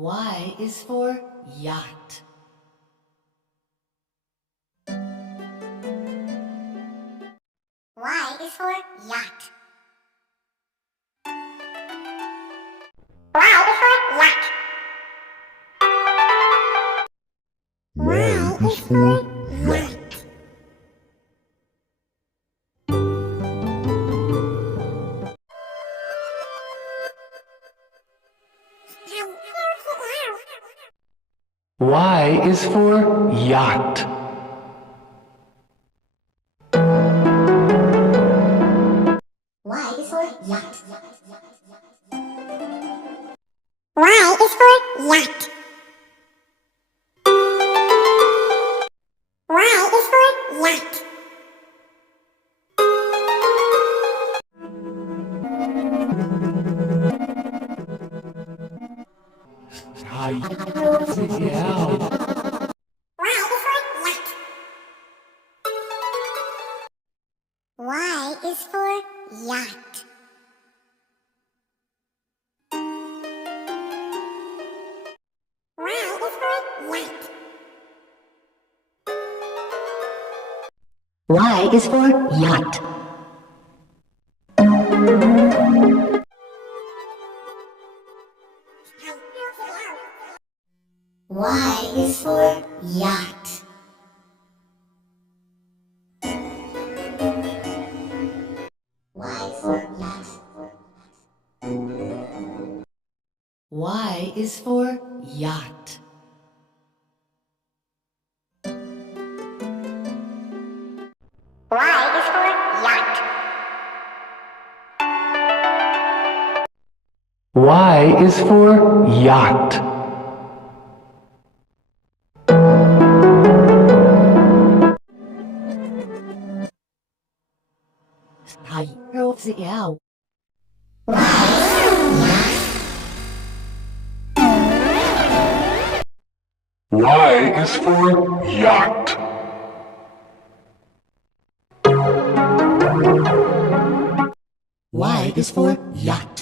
Y is for yacht. Y is for yacht. Y is for yacht. Y is for yacht. Y is for yacht. Y is for yacht. Y is for yacht. Y is for yacht. Y is for yacht. Y is for yacht. Y is for yacht. Y is for yacht. Y for yacht. Y is for yacht. Y is for yacht. Y is for yacht. Y is for yacht. Y is for yacht.